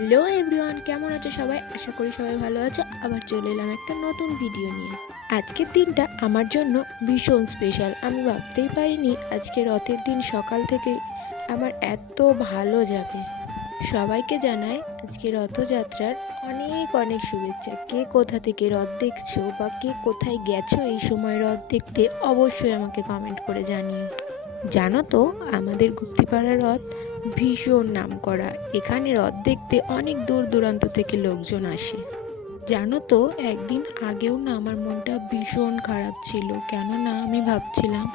Hello everyone, কেমন আছো সবাই? আশা করি সবাই ভালো আছো। আবার চলে এলাম একটা নতুন ভিডিও নিয়ে। আজকের দিনটা আমার জন্য ভীষণ স্পেশাল। আমি ভাবতেই পারিনি আজকে রথের দিন সকাল থেকে আমার এত ভালো যাবে। সবাইকে জানাই আজকে রথযাত্রার অনেক অনেক শুভেচ্ছা। কে কোথা থেকে রথ দেখছো বা কে কোথায় গেছো এই সময় রথ দেখতে, অবশ্যই আমাকে কমেন্ট করে জানিও। জানো তো, আমাদের গুপ্তিপাড়া রথ ভীষণ নামকরা। এখানে রথ দেখতে অনেক দূর দূরান্ত থেকে লোকজন আসে। জানো তো, একদিন আগেও না আমার মনটা ভীষণ খারাপ ছিল, কেননা আমি ভাবছিলাম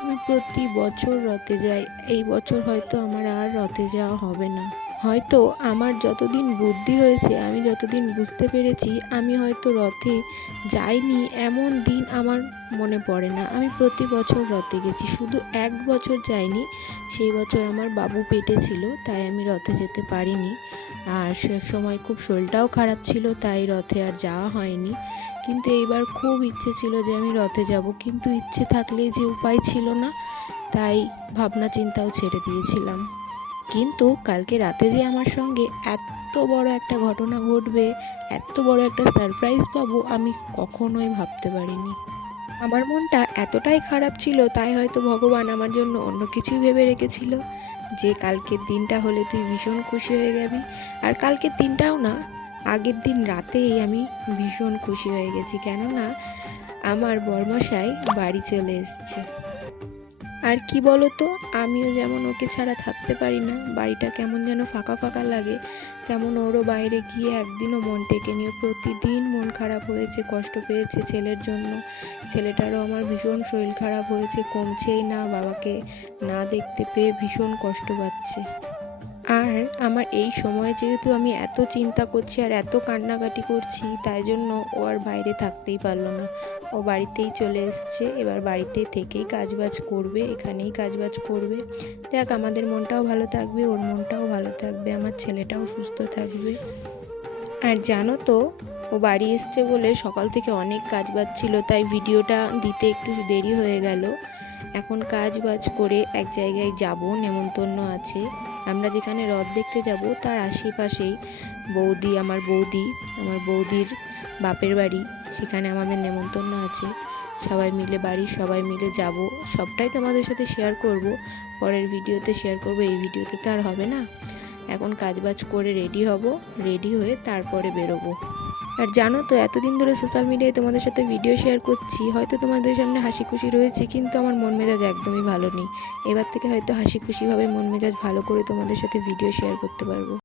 আমি প্রতি বছর রথে যাই, এই বছর হয়তো আমার আর রথে যাওয়া হবে না। হয়তো আমার যতদিন বুদ্ধি হয়েছে, আমি যতদিন বুঝতে পেরেছি, আমি হয়তো রথে যাইনি এমন দিন আমার মনে পড়ে না। আমি প্রতি বছর রথে গেছি, শুধু এক বছর যাইনি। সেই বছর আমার বাবু পেটে ছিল, তাই আমি রথে যেতে পারিনি। আর সে সময় খুব শরীরটাও খারাপ ছিল, তাই রথে আর যাওয়া হয়নি। কিন্তু এইবার খুব ইচ্ছে ছিল যে আমি রথে যাব, কিন্তু ইচ্ছে থাকলে যে উপায় ছিল না, তাই ভাবনা চিন্তাও ছেড়ে দিয়েছিলাম। কিন্তু কালকে রাতে যে আমার সঙ্গে এত বড় একটা ঘটনা ঘটবে, এত বড় একটা সারপ্রাইজ পাবো, আমি কখনোই ভাবতে পারিনি। আমার মনটা এতটাই খারাপ ছিল, তাই হয়তো ভগবান আমার জন্য অন্য কিছুই ভেবে রেখেছিল, যে কালকের দিনটা হলে তুই ভীষণ খুশি হয়ে যাবি। আর কালকের দিনটাও না, আগের দিন রাতেই আমি ভীষণ খুশি হয়ে গেছি, কেননা আমার বরমশাই বাড়ি চলে এসছে। আর কি বলো তো, আমিও যেমন ওকে ছাড়া থাকতে পারি না, বাড়িটা কেমন যেন ফাঁকা ফাঁকা লাগে, তেমন ওরও বাইরে গিয়ে একদিনও মন টেকেনি। প্রতিদিন মন খারাপ হয়েছে, কষ্ট পেয়েছে ছেলের জন্য। ছেলেটারও আমার ভীষণ শরীর খারাপ হয়েছে, কমছেই না, বাবাকে না দেখতে পেয়ে ভীষণ কষ্ট পাচ্ছে। আর আমার এই সময় যেহেতু আমি এত চিন্তা করছি আর এত কান্নাকাটি করছি, তাই জন্য ও আর বাইরে থাকতেই পারলো না, ও বাড়িতেই চলে এসছে। এবার বাড়িতে থেকেই কাজবাজ করবে, এখানেই কাজবাজ করবে। যাক, আমাদের মনটাও ভালো থাকবে, ওর মনটাও ভালো থাকবে, আমার ছেলেটাও সুস্থ থাকবে। আর জানো তো, ও বাড়ি এসছে বলে সকাল থেকে অনেক কাজবাজ ছিল, তাই ভিডিওটা দিতে একটু দেরি হয়ে গেল। এখন কাজ বাজ করে এক জায়গায় যাব, নেমন্তন্ন আছে। আমরা যেখানে রথ দেখতে যাব তার আশেপাশেই আমার বৌদির বাপের বাড়ি, সেখানে আমাদের নেমন্তন্ন আছে। সবাই মিলে, বাড়ির সবাই মিলে যাব। সবটাই তোমাদের সাথে শেয়ার করব, পরের ভিডিওতে শেয়ার করব, এই ভিডিওতে তো আর হবে না। এখন কাজবাজ করে রেডি হব, রেডি হয়ে তারপরে বেরোবো। আর জানো তো, এতদিন ধরে সোশ্যাল মিডিয়ায় তোমাদের সাথে ভিডিও শেয়ার করছি, হয়তো তোমাদের সামনে হাসি খুশি রয়েছে, কিন্তু আমার মন মেজাজ একদমই ভালো নেই। এবার থেকে হয়তো হাসি খুশিভাবে মন মেজাজ ভালো করে তোমাদের সাথে ভিডিও শেয়ার করতে পারবো।